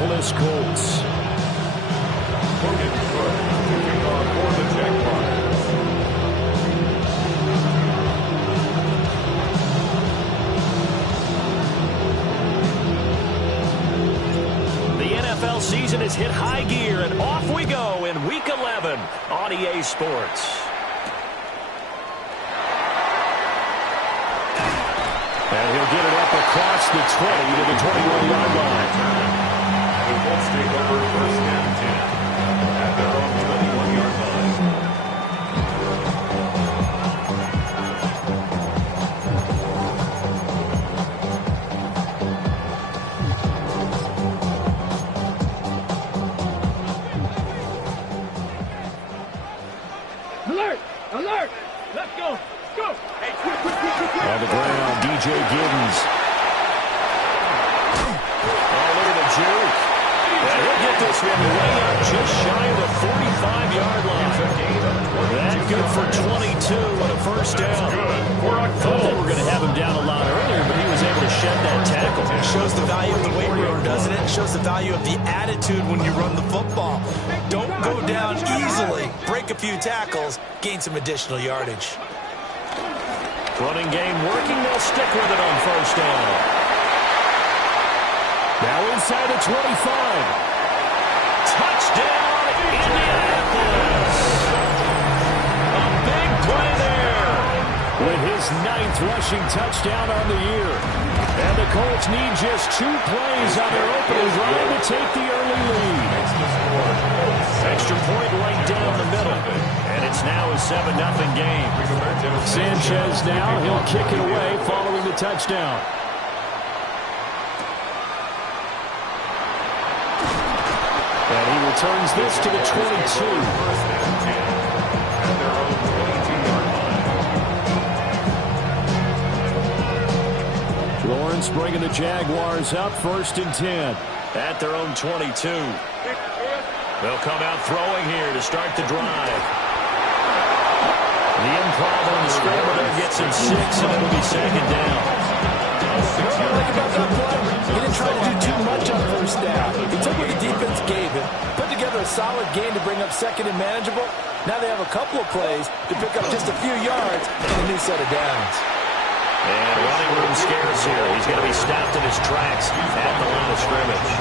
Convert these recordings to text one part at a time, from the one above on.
Indianapolis Colts. The NFL season has hit high gear, and off we go in Week 11 on EA Sports. And he'll get it up across the 20 to the 21-yard line. The Colts take over first and 10 at their own 21-yard line. Alert! Alert! Let's go! Go! Hey, quick! On the ground, DJ Giddens. Oh, look at the juke. Yeah, he'll get this one way up just shy of the 45-yard line. That good for 22 and a first down. Thought they were going to have him down a lot earlier, but he was able to shed that tackle. It shows the value of the weight room, doesn't it? It shows the value of the attitude when you run the football. Don't go down easily. Break a few tackles, gain some additional yardage. Running game working. They'll stick with it on first down. Now inside the 25. Touchdown, Indianapolis. A big play there with his 9th rushing touchdown on the year. And the Colts need just 2 plays on their opening drive to take the early lead. Extra point right down the middle. And it's now a 7-0 game. Sanchez now, he'll kick it away following the touchdown. And he returns this to the 22. Lawrence bringing the Jaguars up 1st and 10 at their own 22. They'll come out throwing here to start the drive. The improv on the scramble there gets him 6, and it'll be 2nd down. What I like about that play, he didn't try to do too much on first down. He took what the defense gave him, put together a solid game to bring up 2nd and manageable. Now they have a couple of plays to pick up just a few yards and a new set of downs. And running room scarce here. He's going to be stopped in his tracks at the line of scrimmage.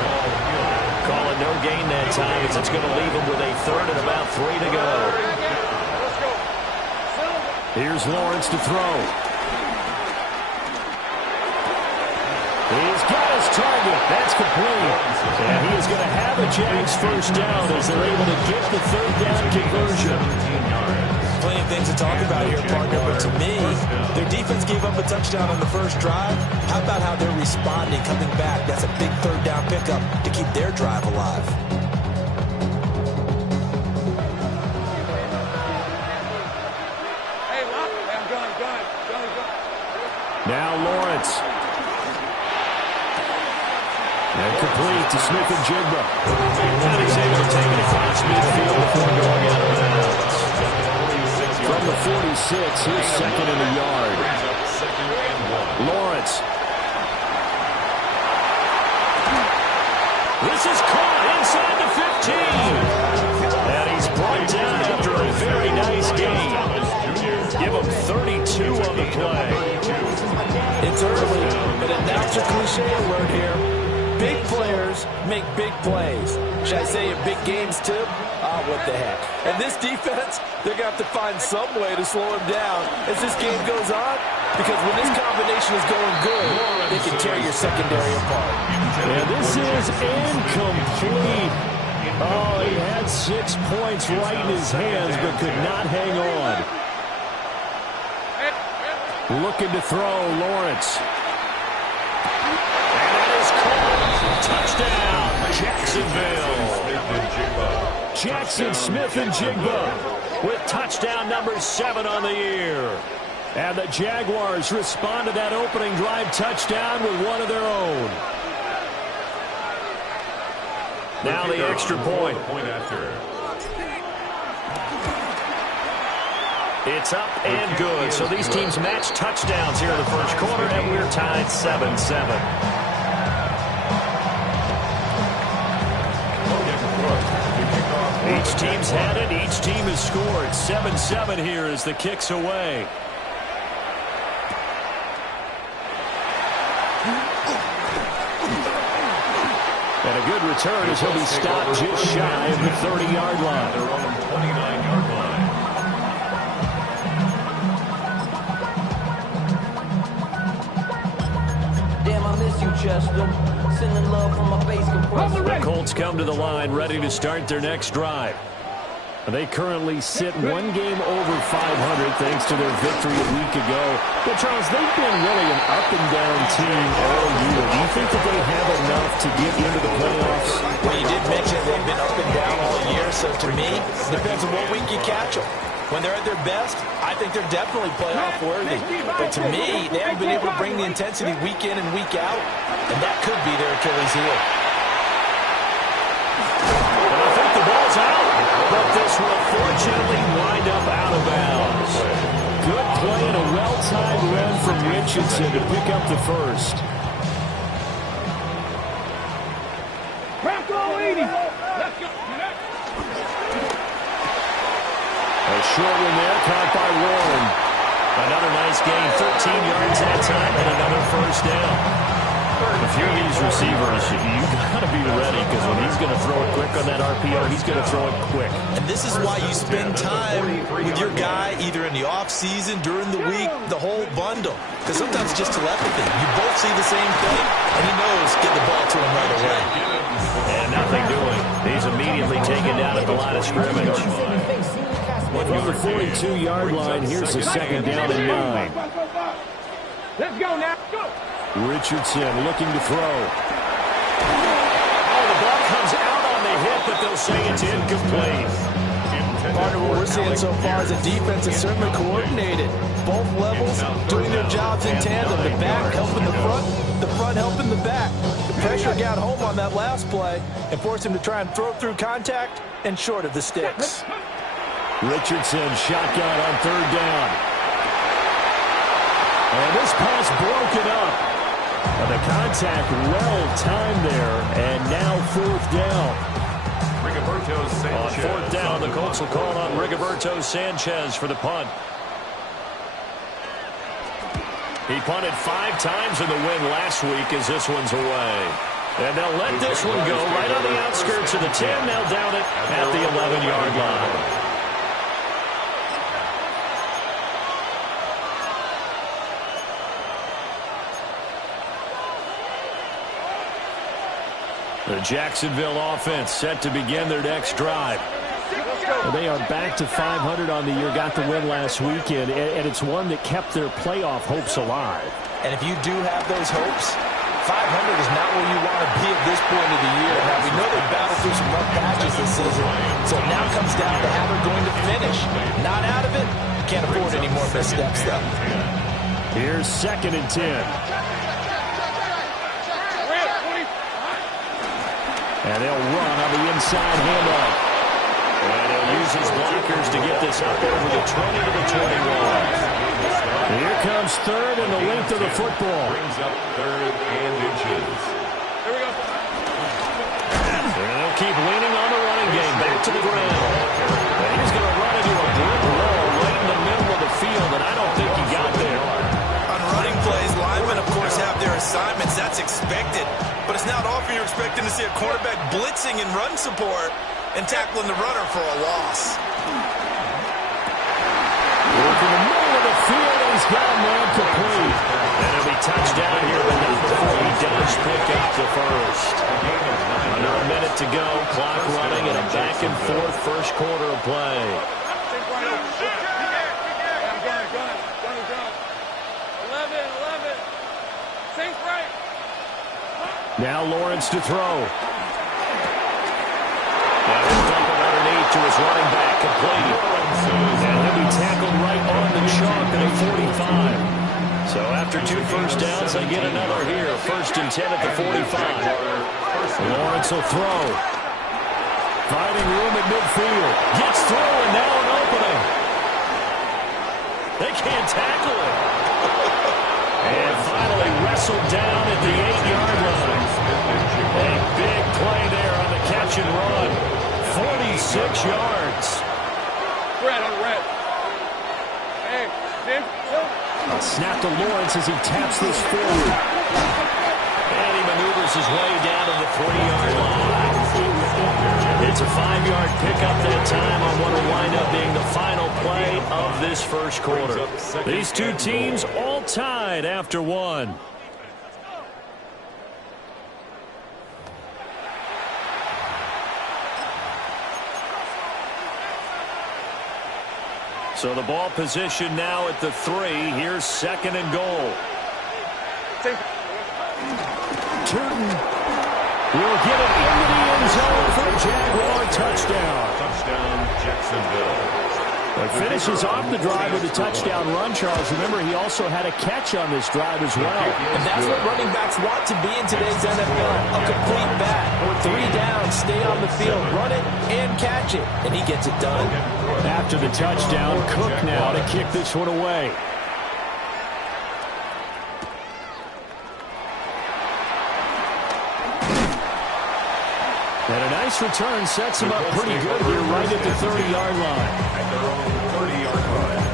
Calling no gain that time as it's going to leave him with a 3rd and about 3 to go. Here's Lawrence to throw. He's got his target. That's complete. And he is going to have a Jags first down as they're able to get the 3rd down conversion. Plenty of things to talk about here, partner, but to me, their defense gave up a touchdown on the first drive. How about how they're responding, coming back? That's a big 3rd down pickup to keep their drive alive. Hey, I'm going. Now Lawrence. And complete to Smith and Jigba. And he's able to take it across midfield before going out of bounds. From the 46, here's 2nd and a yard. Lawrence. This is caught inside the 15. And he's brought down after a very nice game. Give him 32 on the play. It's early, but announcer cliche alert here. Big players make big plays. Should I say in big games, too? Ah, what the heck. And this defense, they're going to have to find some way to slow him down as this game goes on, because when this combination is going good, they can tear your secondary apart. And this is incomplete. Oh, he had 6 points right in his hands, but could not hang on. Looking to throw, Lawrence. And that is caught. Touchdown, Jacksonville. Jackson Smith and Jigba with touchdown number 7 on the year. And the Jaguars respond to that opening drive touchdown with one of their own. Now the extra point. It's up and good. So these teams match touchdowns here in the first quarter, and we're tied 7-7. team's had it. Each team has scored. 7-7 here as the kick's away. And a good return as he'll be stopped just shy of the 30-yard line. Their own 29-yard line. Damn, I miss you, Chester. Sending love from my face compressor. The Colts come to the line ready to start their next drive. They currently sit one game over 500 thanks to their victory a week ago. But, Charles, they've been really an up-and-down team all year. Do you think that they have enough to get into the playoffs? Well, you did mention they've been up and down all year, so to me, it depends on what week you catch them. When they're at their best, I think they're definitely playoff worthy. But to me, they haven't been able to bring the intensity week in and week out, and that could be their Achilles heel. And I think the ball's out, but this will fortunately wind up out of bounds. Good play and a well-timed run from Richardson to pick up the first. Crack all 80. Let's go. A short one there, caught by Warren. Another nice gain, 13 yards that time, and another first down. If you're these receivers, you got to be ready, because when he's going to throw it quick on that RPO, he's going to throw it quick. And this is why you spend time with your guy either in the offseason, during the week, the whole bundle. Because sometimes it's just telepathy. You both see the same thing, and he knows get the ball to him right away. And nothing doing. He's immediately taken down at the line of scrimmage. From the 42-yard line, here's the second down and 9. Let's go now. Go. Richardson looking to throw. Oh, the ball comes out on the hit, but they'll say it's incomplete. Partner, what we're seeing so far is a defense that's certainly coordinated. Both levels doing their jobs in tandem. The back helping the front helping the back. The pressure got home on that last play and forced him to try and throw through contact and short of the sticks. Richardson shotgun on third down. And this pass broken up. And the contact well-timed there, and now fourth down. Rigoberto Sanchez. On fourth down, the Colts will call on Rigoberto Sanchez for the punt. He punted 5 times in the win last week as this one's away. And they'll let this one go right on the outskirts of the 10. They'll down it at the 11-yard line. The Jacksonville offense set to begin their next drive. They are back to 500 on the year, got the win last weekend, and it's one that kept their playoff hopes alive. And if you do have those hopes, 500 is not where you want to be at this point of the year. Now, we know they battled through some rough patches this season, so it now comes down to how they're going to finish. Not out of it, can't afford any more missteps, though. Here's 2nd and 10. And they'll run on the inside handoff. And he'll use his blockers to get this up over the 20 to the 21. Here comes 3rd and the length of the football. Brings up 3rd and inches. Here we go. And they'll keep leaning on the running game. Back to the ground. And he's going to run into a brick wall right in the middle of the field, and I don't think he got there. On running plays, linemen, of course, have their assignments. That's expected. But it's not often you're expecting to see a cornerback blitzing in run support and tackling the runner for a loss. Look in the middle of the field, and he's got a man complete. And it'll be touchdown here, but not before he does pick up the first. Under a minute to go, clock running, and a back-and-forth first quarter of play. Now Lawrence to throw. Now he'll dump it underneath to his running back, complete. And he'll be tackled right on the chalk at a 45. So after 2 first downs, they get another here. 1st and 10 at the 45. Lawrence will throw. Finding room at midfield. Gets through, and now an opening. They can't tackle it. And finally wrestled down at the 8-yard line. A big play there on the catch and run. 46 6 yards. Red on red. Hey, Jim. A snap to Lawrence as he taps this forward. And he maneuvers his way down to the 3-yard line. It's a 5-yard pickup that time on what will wind up being the final play of this first quarter. These two teams all tied after one. So the ball position now at the 3. Here's 2nd and goal. Turton will get it into the end zone for a Jaguar touchdown. Touchdown, Jacksonville. It finishes off the drive with a touchdown run, Charles. Remember, he also had a catch on this drive as well. And that's what running backs want to be in today's NFL. A complete bat. 3 downs, stay on the field, run it, and catch it. And he gets it done. After the touchdown, Cook now to kick this one away. And a nice return sets him up pretty good here right at the 30-yard line. At their own 30-yard line.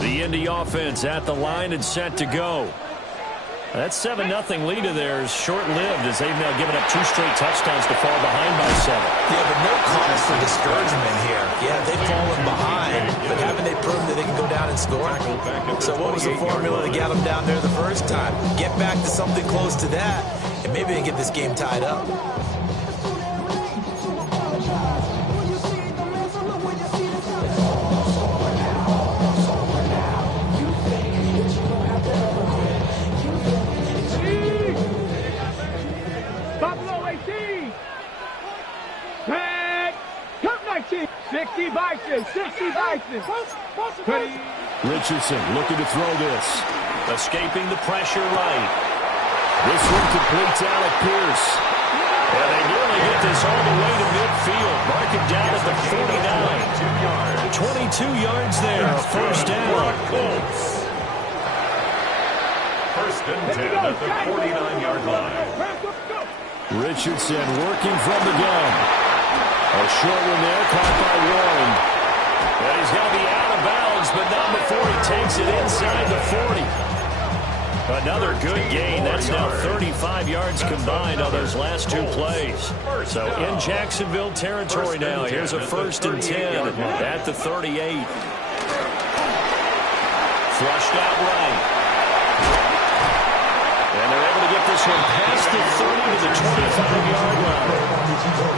The Indy offense at the line and set to go. That 7-0 lead of theirs short-lived as they've now given up 2 straight touchdowns to fall behind by 7. Yeah, but no cause for discouragement here. Yeah, they've fallen behind, but haven't they proven that they can go down and score? So what was the formula to get them down there the first time? Get back to something close to that, and maybe they can get this game tied up. Buffalo 18. Tag. Cup 19. 60 Bison. 60 Bison. Richardson looking to throw this. Escaping the pressure right. This one completes Alec Pierce. And they nearly get this all the way to midfield. Mark it down at the 49. 22 yards there. First down. First and 10 at the 49-yard line. Richardson working from the gun. A short one there, caught by Warren. And he's going to be out of bounds, but not before he takes it inside the 40. Another good gain. That's now 35 yards combined on those last 2 plays. So in Jacksonville territory now. Here's a 1st and 10 at the 38. Flushed out right. And they're able to get this one past the 30 to the 25-yard line.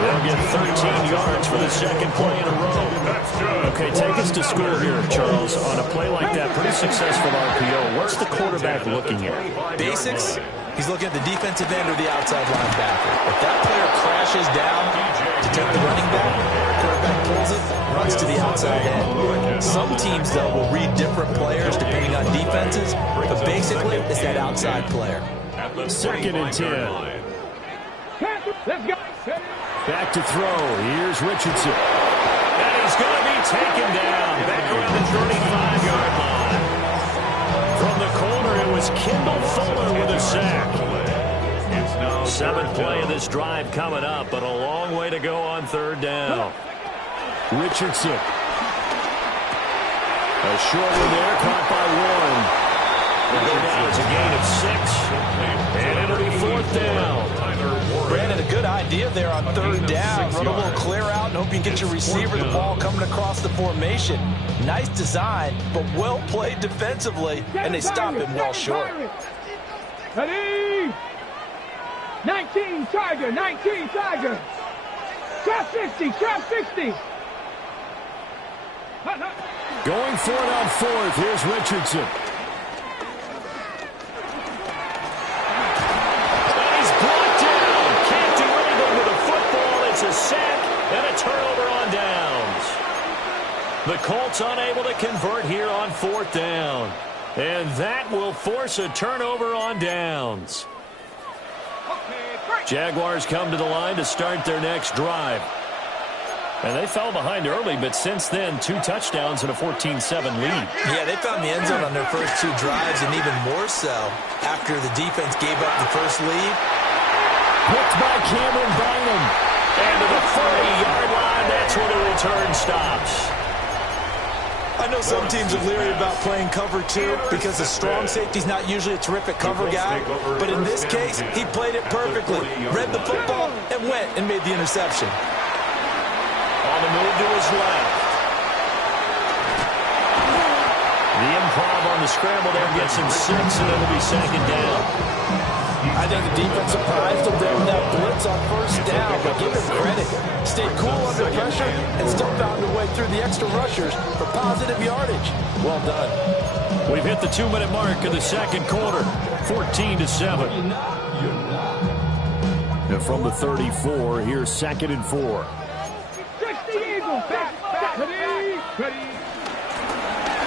They'll get 13 yards for the 2nd play in a row. Okay, take us to school here, Charles. On a play like that, pretty successful RPO. What's the quarterback looking at? Basics, he's looking at the defensive end or the outside linebacker. If that player crashes down to take the running back, quarterback pulls it, runs to the outside end. Some teams, though, will read different players depending on defenses, but basically it's that outside player. 2nd and 10. Let's go. Back to throw. Here's Richardson. And he's going to be taken down. Back around the 35-yard line. From the corner, it was Kendall Fuller with a sack. 7th play of this drive coming up, but a long way to go on 3rd down. Richardson. A short one there, caught by Warren. Will go down as a gain of 6. And it'll be 4th down. Brandon, a good idea there on 3rd down. Run a little clear out and hope you can get your receiver the ball coming across the formation. Nice design, but well played defensively, and they stop him well short. Ready? 19 Tiger, 19 Tiger. Trap 60, trap 60. Going for it on 4th. Here's Richardson. A sack and a turnover on downs. The Colts unable to convert here on 4th down. And that will force a turnover on downs. Okay, Jaguars come to the line to start their next drive. And they fell behind early, but since then, 2 touchdowns and a 14-7 lead. Yeah, they found the end zone on their first 2 drives, and even more so after the defense gave up the first lead. Picked by Cameron Bynum. And to the 30-yard line, that's where the return stops. I know some teams are leery about playing cover 2 because the strong safety's not usually a terrific cover guy. But in this case, he played it perfectly. Read the football and went and made the interception. On the move to his left. The improv on the scramble there gets him 6, and it'll be second down. I think the defense surprised him there with that blitz on first down, but give him credit. Stayed cool under pressure and still found a way through the extra rushers for positive yardage. Well done. We've hit the 2-minute mark of the second quarter, 14-7. And from the 34, here's 2nd and 4.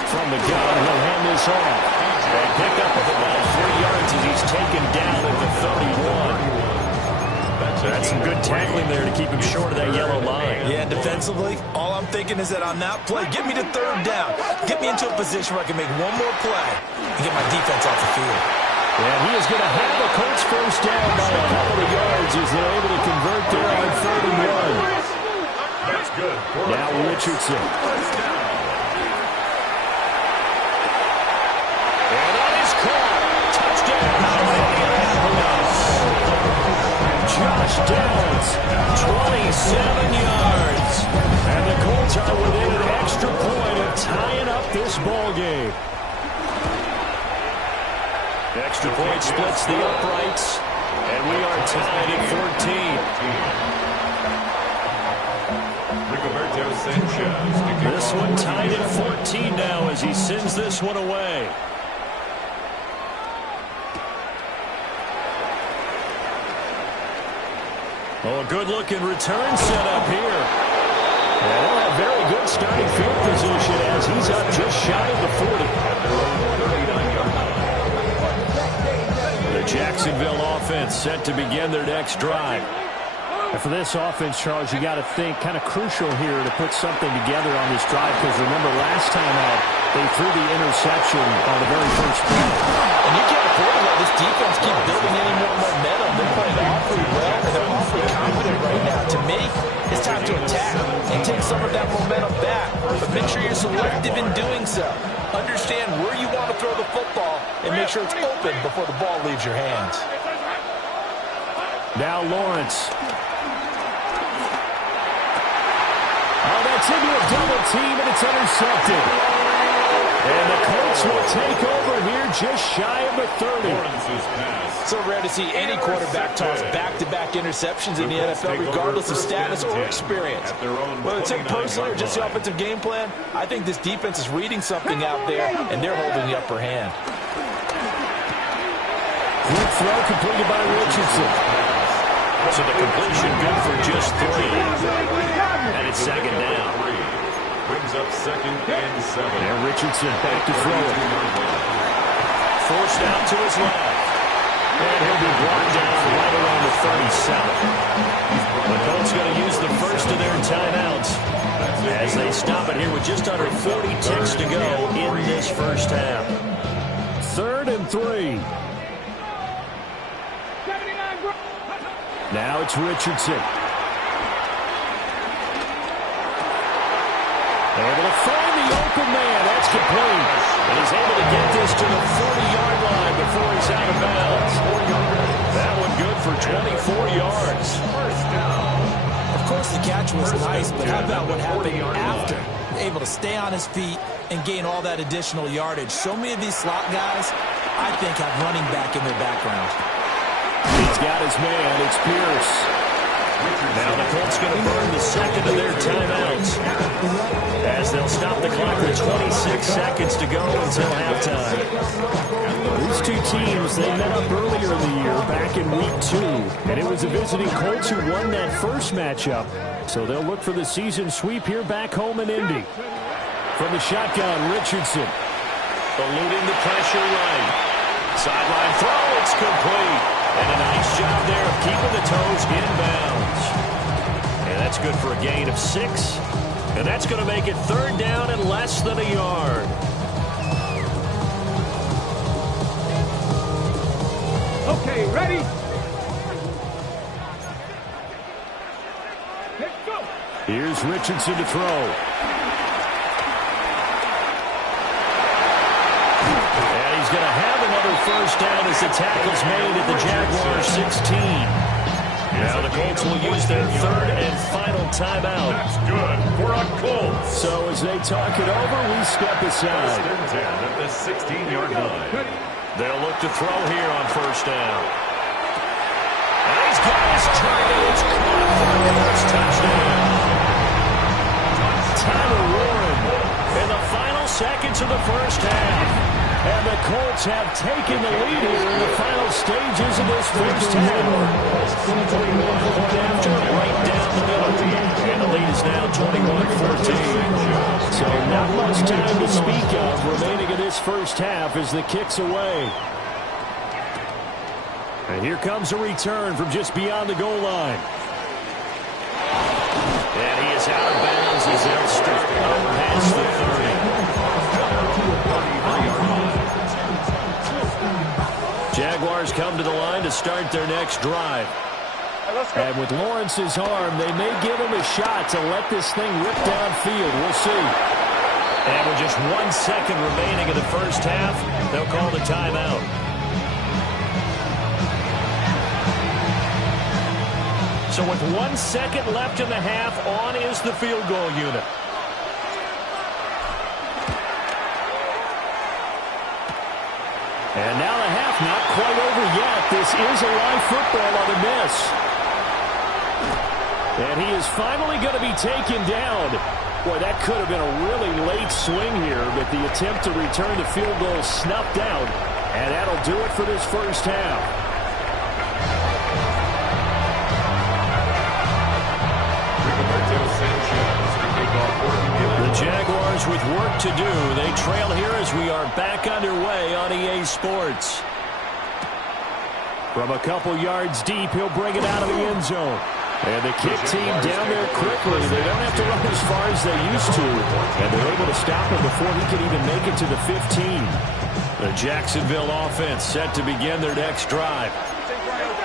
From the gun, he'll hand this off. And picked up with about 3 yards as he's taken down at the 31. That's some good tackling there to keep him short of that yellow line. Yeah, defensively, all I'm thinking is that on that play, get me to 3rd down. Get me into a position where I can make one more play and get my defense off the field. And he is going to have the Colts first down by a couple of yards as they're able to convert there on 31. That's good. Now Richardson. And that is caught. Touchdown. Josh Downs, 27 yards. And the Colts are within an extra point of tying up this ball game. Extra point splits the uprights. And we are tied at 14. This one tied at 14 now as he sends this one away. Oh, a good-looking return set up here. And they'll have very good starting field position as he's up just shy of the 40. The Jacksonville offense set to begin their next drive. And for this offense, Charles, you got to think kind of crucial here to put something together on this drive because remember last time out, they threw the interception on the very first play. And you can't afford to let this defense keep building any more momentum. They're playing awfully well, and they're awfully confident right now. To me, it's time to attack and take some of that momentum back. But make sure you're selective in doing so. Understand where you want to throw the football and make sure it's open before the ball leaves your hands. Now Lawrence. Oh, that's into a double team, and it's intercepted. And the Colts will take over here just shy of the 30. So rare to see any quarterback toss back-to-back interceptions in the NFL, regardless of status or experience. Whether it's him personally or just the offensive game plan, I think this defense is reading something out there, and they're holding the upper hand. Quick throw completed by Richardson. So the completion good for just 3. And it's second down. Brings up 2nd and 7. And Richardson back to throw it. Forced out to his left. And he'll be brought down right around the 37. The Colts going to use the first of their timeouts as they stop it here with just under 40 ticks to go in this first half. 3rd and 3. Now it's Richardson. Able to find the open man. That's complete. And he's able to get this to the 40-yard line before he's out of bounds. That one good for 24 yards. Of course, the catch was nice, but how about what happened after? Able to stay on his feet and gain all that additional yardage. So many of these slot guys, I think, have running back in their background. He's got his man. It's Pierce. Now the Colts going to burn the second of their timeouts as they'll stop the clock with 26 seconds to go until halftime. These two teams, they met up earlier in the year back in week 2, and it was the visiting Colts who won that first matchup. So they'll look for the season sweep here back home in Indy. From the shotgun, Richardson. Eluding the pressure right. Sideline throw, it's complete. And a nice job there of keeping the toes inbounds. And that's good for a gain of 6. And that's going to make it third down and less than a yard. Okay, ready? Let's go. Here's Richardson to throw. And he's going to have another first down as the tackle's made at the Jaguars 16. Now the Colts will use their third and final timeout. That's good for a Colts. So as they talk it over, we step aside. First and 10 at the 16-yard line. They'll look to throw here on first down. And he's got his target. It's caught for the first touchdown. Tyler Warren in the final seconds of the first half. And the Colts have taken the lead here in the final stages of this first half. After right down the middle. And the lead is now 21-14. So not much time to speak of remaining in this first half as the kick's away. And here comes a return from just beyond the goal line. And he is out of bounds as they'll start up past the 30. Jaguars come to the line to start their next drive. And with Lawrence's arm, they may give him a shot to let this thing rip downfield. We'll see. And with just 1 second remaining in the first half, they'll call the timeout. So with 1 second left in the half, on is the field goal unit. And now the half not quite over yet. This is a live football on the miss. And he is finally going to be taken down. Boy, that could have been a really late swing here, but the attempt to return the field goal snuffed out. And that'll do it for this first half. The Jaguars with work to do. They trail here as we are back underway on EA Sports. From a couple yards deep, he'll bring it out of the end zone. And the kick team down there quickly. They don't have to run as far as they used to. And they're able to stop him before he can even make it to the 15. The Jacksonville offense set to begin their next drive.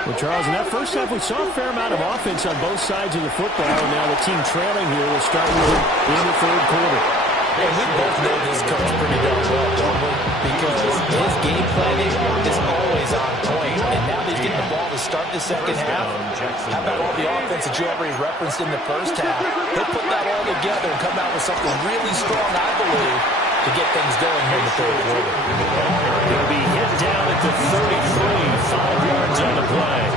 Well, Charles, in that first half, we saw a fair amount of offense on both sides of the football. And now the team trailing here will start with it in the third quarter. And we both know this coach pretty darn well, don't we? Because his game planning is always on point. And now he's getting the ball to start the second half. How about all the offense that you already referenced in the first half? He'll put that all together and come out with something really strong, I believe, to get things going here in the third quarter. He'll be hit down at the 33, 5 yards on the play.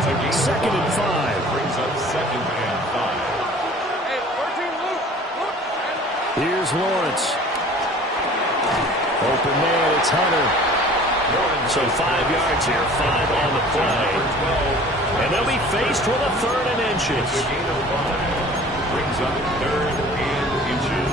It's a gain. Second and 5. Brings up second and 5. Here's Lawrence. Open man, it's Hunter. So 5 yards here, 5 on the play. And they'll be faced with a third and inches. It's a gain of 5. Brings up third and inches.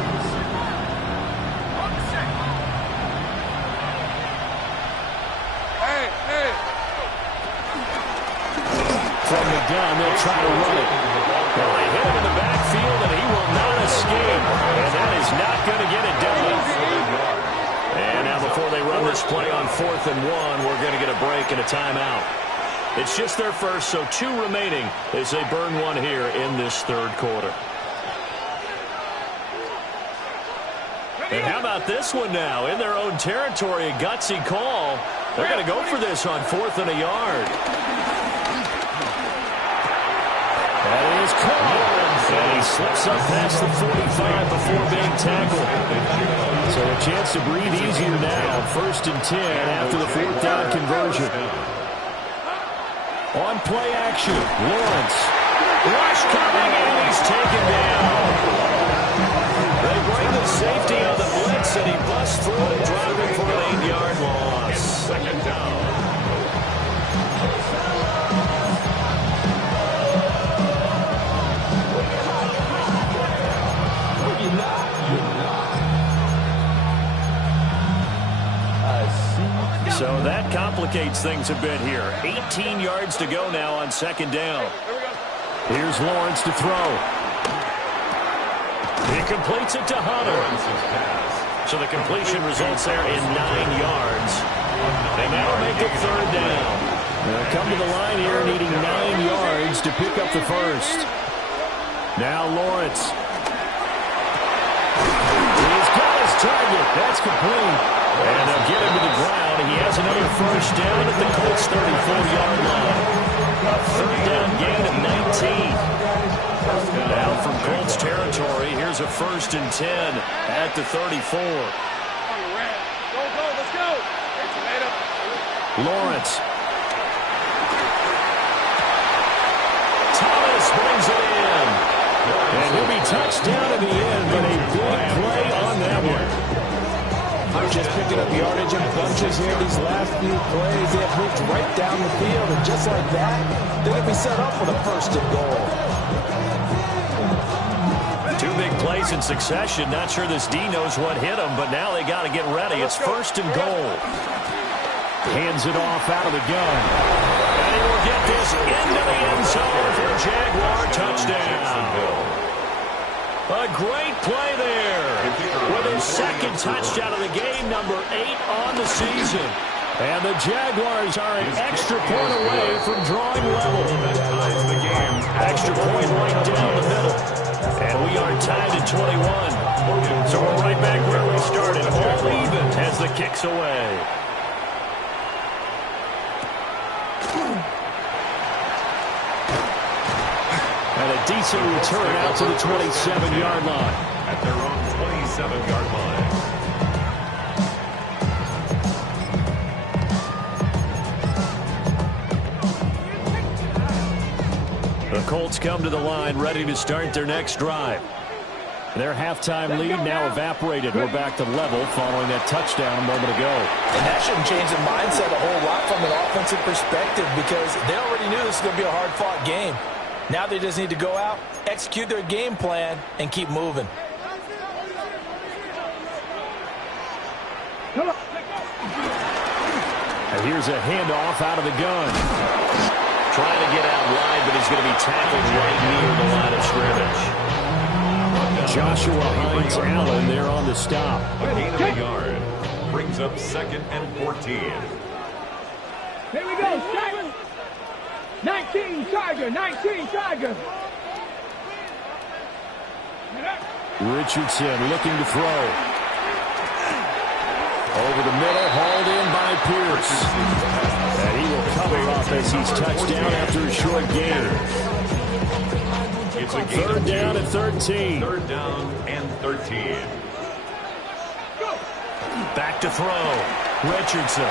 From the gun, they'll try to run it. Well, they hit him in the backfield, and he will not escape. And that is not going to get it done. And now before they run this play on 4th and 1, we're going to get a break and a timeout. It's just their first, so 2 remaining as they burn one here in this third quarter. And how about this one now? In their own territory, a gutsy call. They're going to go for this on 4th and a yard. That is caught. And he slips up past the 45 before being tackled. So a chance to breathe easier now. 1st and 10 after the 4th down conversion. On play action, Lawrence. Rush coming, and he's taken down. They bring the safety on the blitz, and he busts through and driving for an 8-yard loss. Second down. So that complicates things a bit here. 18 yards to go now on second down. Here's Lawrence to throw. He completes it to Hunter. So the completion results there in 9 yards. And that'll make it third down. They'll come to the line here needing 9 yards to pick up the first. Now Lawrence. He's got his target. That's complete. And they'll get him to the ground. He has another first down at the Colts 34-yard line. A third down gain of 19. Now from Colts territory, here's a 1st and 10 at the 34. Lawrence. Thomas brings it in. And he'll be touched down in the end, but a big play on that one. Just picking up yardage in bunches here these last few plays. They have moved right down the field, and just like that, they're going to be set up for the 1st and goal. 2 big plays in succession. Not sure this D knows what hit him, but now they got to get ready. It's 1st and goal. Hands it off out of the gun. And he will get this into the end zone for a Jaguar touchdown. A great play there with his 2nd touchdown of the game, number 8 on the season. And the Jaguars are an extra point away from drawing level. Extra point right down the middle. And we are tied at 21. So we're right back where we started, all even as the kick's away. And a decent return out to the 27-yard line. At their own 27-yard line. The Colts come to the line ready to start their next drive. Their halftime lead now evaporated. We're back to level following that touchdown a moment ago. And that shouldn't change the mindset a whole lot from an offensive perspective because they already knew this was going to be a hard-fought game. Now they just need to go out, execute their game plan, and keep moving. And here's a handoff out of the gun. Trying to get out wide, but he's going to be tackled right near the line of scrimmage. Joshua Hines Allen there on the stop. A gain of a yard. Brings up 2nd and 14. Here we go, Tiger. 19 Tiger, 19 Tiger. Richardson looking to throw. Over the middle, hauled in by Pierce. And he will cover up as he's touched down after a short gain. It's a gain third down and 13. 3rd down and 13. Back to throw. Richardson.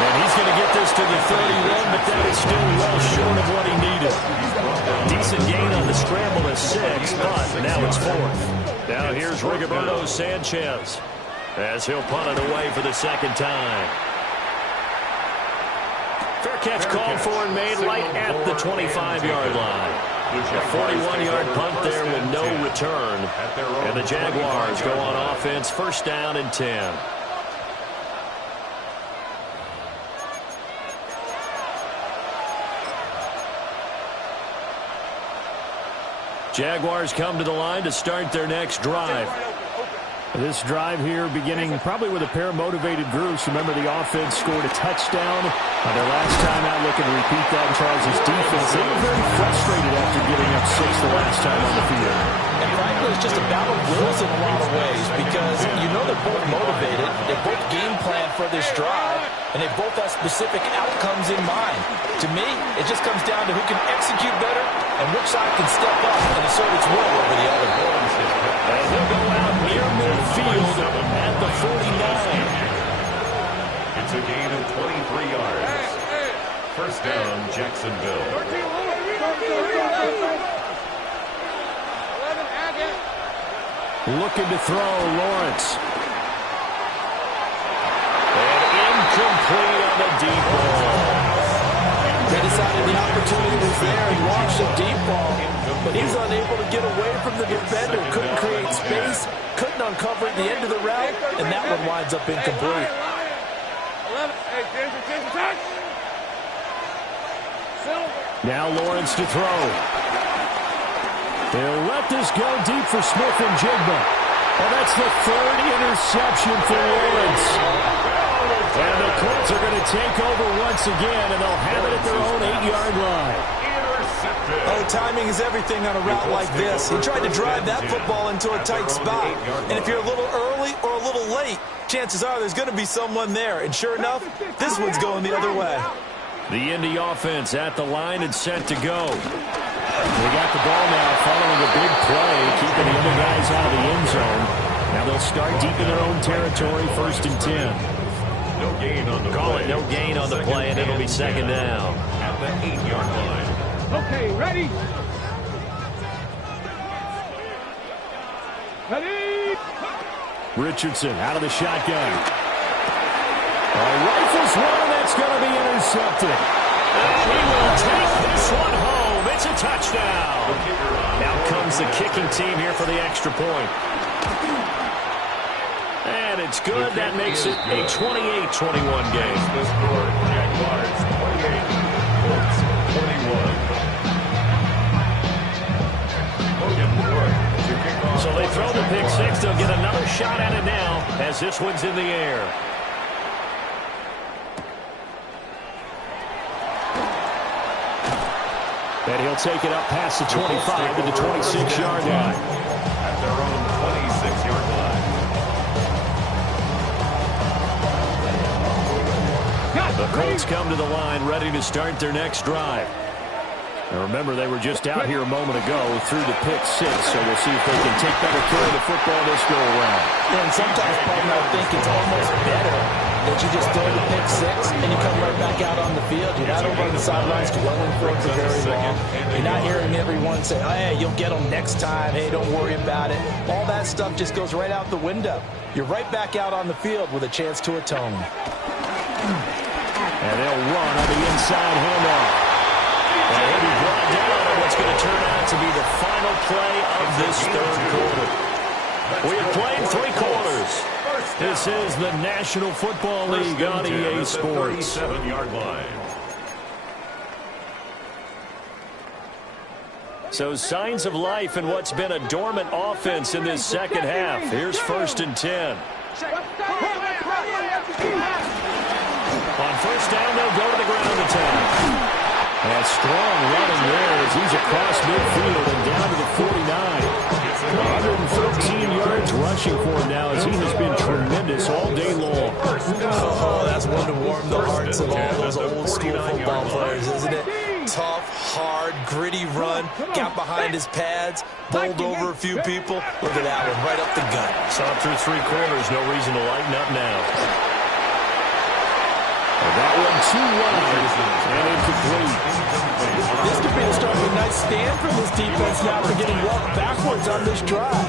And he's going to get this to the 31, but that is still well short of what he needed. Decent gain on the scramble to 6, but now it's 4th. Now here's Rigoberto Sanchez as he'll punt it away for the 2nd time. Fair catch called for and made right at the 25-yard line. A 41-yard punt there with no return. And the Jaguars go on offense, 1st down and 10. Jaguars come to the line to start their next drive. This drive here beginning probably with a pair of motivated groups. Remember, the offense scored a touchdown on their last time out, looking to repeat that in Charles' defense. They were very frustrated after giving up 6 the last time on the field. And frankly, it's just a battle of wills in a lot of ways because you know they're both motivated, they both game plan for this drive, and they both have specific outcomes in mind. To me, it just comes down to who can execute better and which side can step up and assert its will over the other. And he'll go out near midfield at the 49. It's a gain of 23 yards. 1st down, Jacksonville. Looking to throw, Lawrence. And incomplete on the deep ball. They decided And the opportunity was there. He launched a deep ball, but he's unable to get away from the defender. Couldn't create space, couldn't uncover at the end of the route, and that one winds up incomplete. Now Lawrence to throw. They'll let this go deep for Smith and Jigba. And that's the third interception for Lawrence. And the Colts are going to take over once again, and they'll have it at their own 8-yard line. Oh, timing is everything on a route like this. He tried to drive that football into a tight spot. And if you're a little early or a little late, chances are there's going to be someone there. And sure enough, this one's going the other way. The Indy offense at the line and set to go. They got the ball now following a big play, keeping the other guys out of the end zone. Now they'll start deep in their own territory, 1st and 10. No gain on the Call play. it no gain on the play, and it'll be second down. At the 8-yard line. Okay, ready? Ready? Richardson out of the shotgun. Rifles one, that's going to be intercepted. And he will take this one home. It's a touchdown. Now comes the kicking team here for the extra point. And it's good. That makes it a 28-21 game. The score, Jaguars 28, Colts 21. So they throw the pick six. They'll get another shot at it now as this one's in the air. And he'll take it up past the 25 to the 26-yard line. At their own 26-yard line. The Colts come to the line ready to start their next drive. Now remember, they were just out here a moment ago through the pick six, so we'll see if they can take better care of the football this go around. And sometimes, partner, I think it's almost better that you just throw the pick six and you come right back out on the field. You're not over on the sidelines dwelling for it for very long. You're not hearing everyone say, oh, hey, you'll get them next time. Hey, don't worry about it. All that stuff just goes right out the window. You're right back out on the field with a chance to atone. And they'll run on the inside handoff. And he'll be brought down on what's going to turn out to be the final play of this third quarter. We have played 3 quarters. This is the National Football League on EA Sports. 37-yard line. So signs of life in what's been a dormant offense in this second half. Here's 1st and 10. On first down, they'll go to the ground attack. And strong running there as he's across midfield and down to the 49. 113 yards rushing for him now as he has been tremendous all day long. Oh, that's one to warm the hearts of all those old school football players, isn't it? Tough, hard, gritty run, got behind his pads, bowled over a few people. Look at that one, right up the gut. Saw through 3 quarters, no reason to lighten up now. That one too wide and incomplete. This could be the start of a nice stand from this defense now for getting walked backwards on this drive.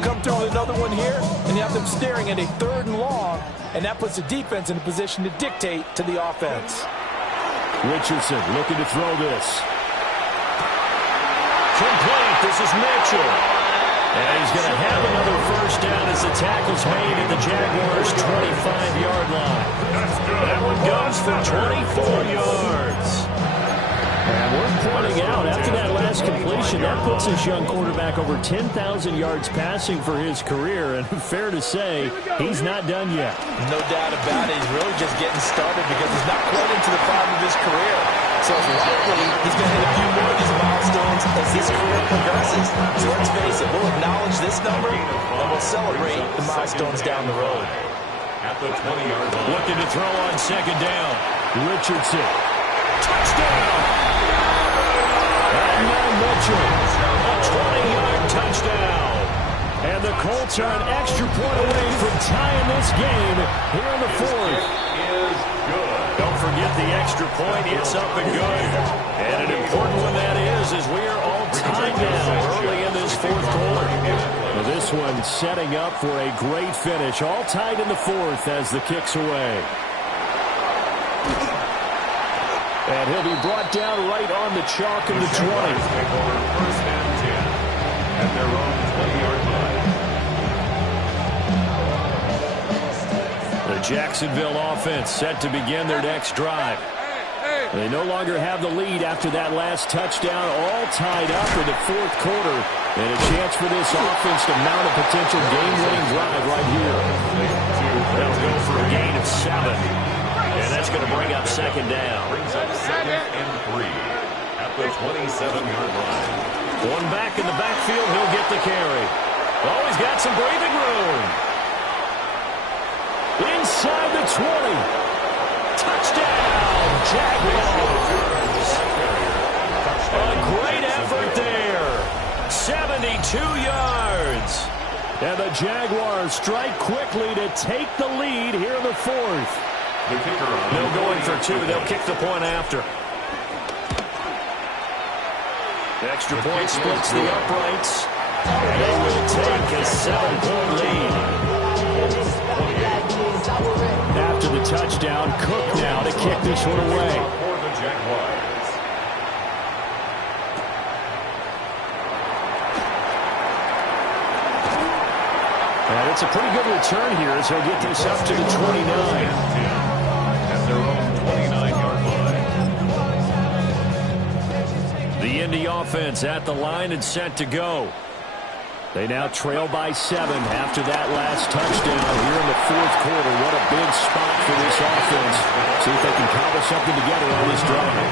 Come through with another one here, and you have them staring at a 3rd and long, and that puts the defense in a position to dictate to the offense. Richardson looking to throw this. Complete. This is Mitchell. And he's going to have another first down as the tackle's made at the Jaguars' 25-yard line. That one goes for 24 yards. And we're pointing out, after that last completion, that puts this young quarterback over 10,000 yards passing for his career. And fair to say, he's not done yet. No doubt about it. He's really just getting started because he's not quite into the prime of his career. So it's likely he's going to hit a few more of these milestones as his career progresses. So let's face it, we'll acknowledge this number and we'll celebrate the milestones down the road. At the 20-yard line. Looking to throw on second down. Richardson. Touchdown! And now Mitchell. A 20-yard touchdown. And the Colts are an extra point away from tying this game here in the 4th. Is good. Don't forget the extra point. It's up and good. And an important one that is we are all tied now early in this 4th quarter. Well, this one setting up for a great finish. All tied in the 4th as the kick's away. And he'll be brought down right on the chalk of the 20. First and 10 at their own 20-yard line. The Jacksonville offense set to begin their next drive. They no longer have the lead after that last touchdown, all tied up in the fourth quarter. And a chance for this offense to mount a potential game-winning drive right here. They'll go for a gain of 7. And that's going to bring up second down. Brings up 2nd and 3 at the 27-yard line. One back in the backfield, he'll get the carry. Oh, he's got some breathing room. Inside the 20. Touchdown, Jaguars. A great effort there. 72 yards. And the Jaguars strike quickly to take the lead here in the fourth. The kicker on. They'll go in for 2. They'll kick the point after. The extra point splits the uprights. And they will take a 7-point lead. After the touchdown, Cook now to kick this one away. For the Jaguars. And it's a pretty good return here as he'll get this up to the 29. At their own 29-yard line. The Indy offense at the line and set to go. They now trail by 7 after that last touchdown here in the fourth quarter. What a big spot for this offense. See if they can cobble something together on this drive.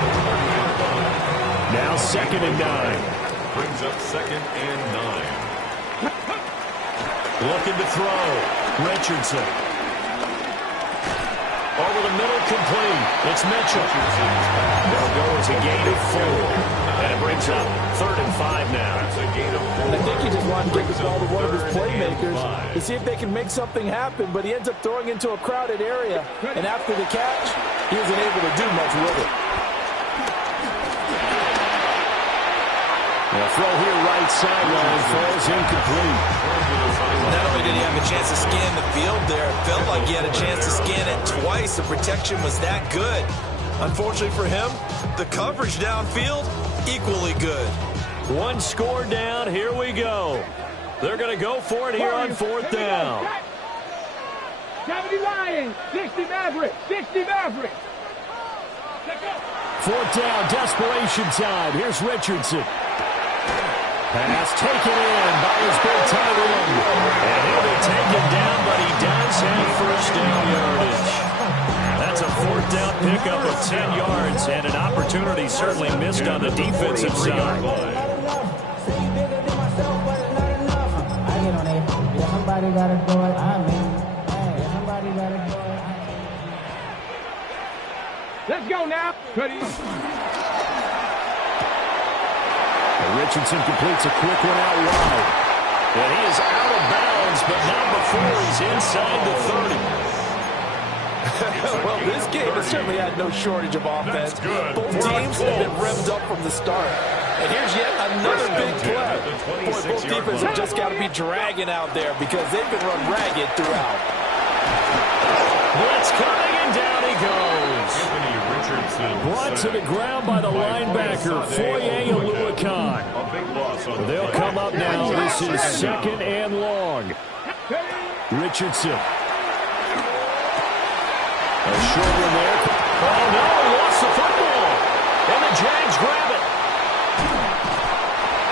Now 2nd and 9. Brings up 2nd and 9. Looking to throw. Richardson. Over the middle, complete. It's Mitchell. They'll go as a gain of 4. And it brings up 3rd and 5 now. That's a gain of 4. I think he just wanted to get the ball to one of his playmakers to see if they can make something happen, but he ends up throwing into a crowded area. And after the catch, he wasn't able to do much with it. The throw here right sideline falls incomplete. Not only did he have a chance to scan the field there, it felt like he had a chance to scan it twice. The protection was that good. Unfortunately for him, the coverage downfield, equally good. One score down. Here we go. They're going to go for it here on 4th down. 70 Lions, 60 Mavericks, 60 Mavericks. 4th down, desperation time. Here's Richardson. Pass taken in by his big tight end. And he'll be taken down, but he does have first down yardage. That's a 4th down pickup of 10 yards and an opportunity certainly missed on the defensive side. Somebody gotta do it. Somebody gotta do it. Let's go now. Richardson completes a quick one out wide. And he is out of bounds, but not before he's inside the 30. Well, this game has certainly had no shortage of offense. Both teams have been revved up from the start. And here's yet another big play. Boy, both defenses have just got to be dragging out there because they've been run ragged throughout. Blitz coming, and down he goes. Brought to the ground by the linebacker, Foye Oluokun. They'll come up now. This is 2nd and long. Richardson. A short one there. Oh, no, he lost the football. And the Jags grab it.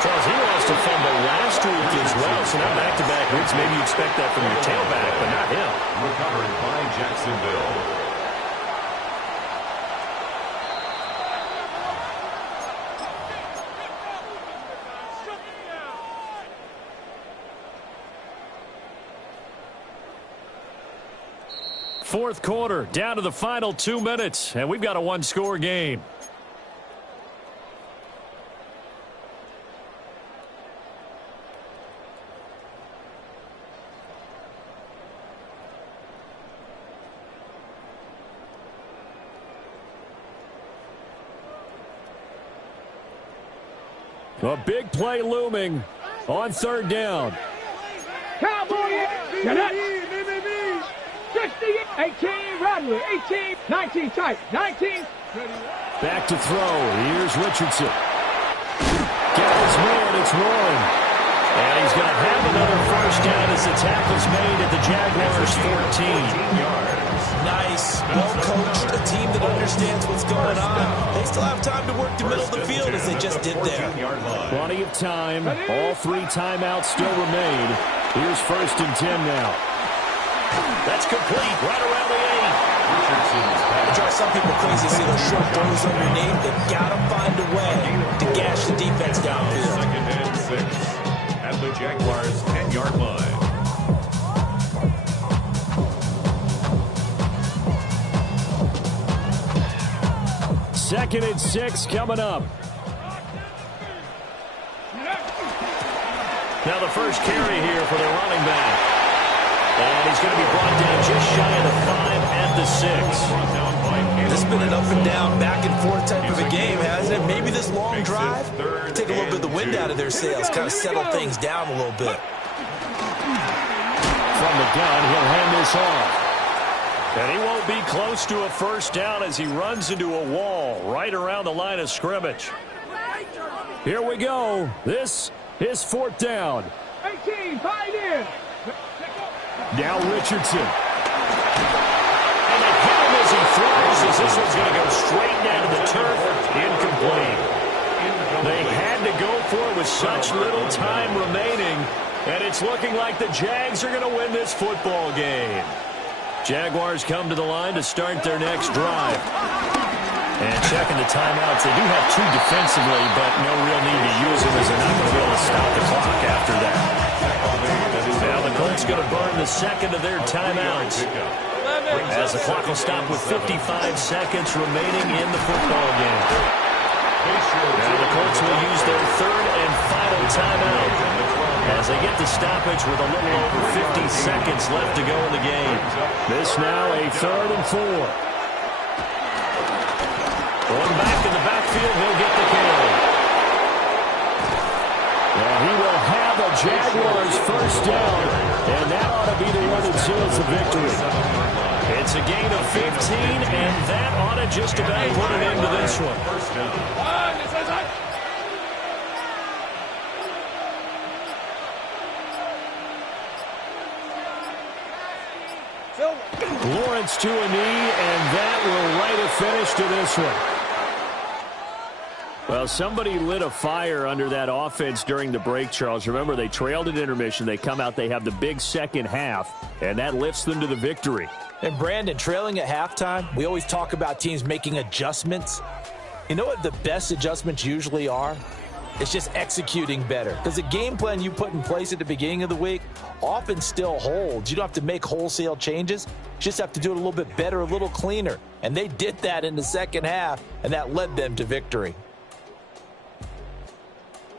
Charles, he lost a fumble last week as well, so now back-to-back weeks. Maybe you expect that from your tailback, but not him. Recovered by Jacksonville. Fourth quarter, down to the final 2 minutes, and we've got a one-score game. A big play looming on 3rd down. Cowboys, get up. 60 18, Radley. 18, 19, tight. 19. Back to throw. Here's Richardson. Got his man. It's Warren. And he's going to have another first down as the tackle's made at the Jaguars' 14. Nice, well-coached, a team that understands what's going on. They still have time to work the middle of the field as they just did there. Plenty of time. All 3 timeouts still remain. Here's 1st and 10 now. That's complete right around the 8. It drives some people crazy to see those short throws underneath. They've got to find a way to gash the defense downfield. 2nd and 6 at the Jaguars' 10-yard line. Second and 6 coming up. Now the first carry here for the running back. And he's going to be brought down just shy of the 5 at the 6. This has been an up and down, back and forth type of a game, hasn't it? Maybe this long drive, take a little bit of the wind out of their sails, kind of settle things down a little bit. From the gun, he'll hand this off. And he won't be close to a first down as he runs into a wall right around the line of scrimmage. Here we go. This is 4th down. 18, tight end. Now Richardson. And they hit him as he throws as this one's going to go straight down to the turf. Incomplete. They had to go for it with such little time remaining. And it's looking like the Jags are going to win this football game. Jaguars come to the line to start their next drive. And checking the timeouts, they do have 2 defensively, but no real need to use them as they're not going to be able to stop the clock after that. Now the Colts going to burn the second of their timeouts as the clock will stop with 55 seconds remaining in the football game. Now the Colts will use their 3rd and final timeout as they get the stoppage with a little over 50 seconds left to go in the game. This now a 3rd and 4. Going back in the backfield, he'll get the carry. Well, he will have a Jaguars first down, and that ought to be the one that seals the victory. It's a gain of 15, and that ought to just about put an end to this one. Lawrence to a knee, and that will write a finish to this one. Well, somebody lit a fire under that offense during the break, Charles. Remember, they trailed at intermission. They come out, they have the big second half, and that lifts them to the victory. And Brandon, trailing at halftime, we always talk about teams making adjustments. You know what the best adjustments usually are? It's just executing better. Because the game plan you put in place at the beginning of the week often still holds. You don't have to make wholesale changes. You just have to do it a little bit better, a little cleaner. And they did that in the second half, and that led them to victory.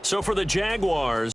So for the Jaguars,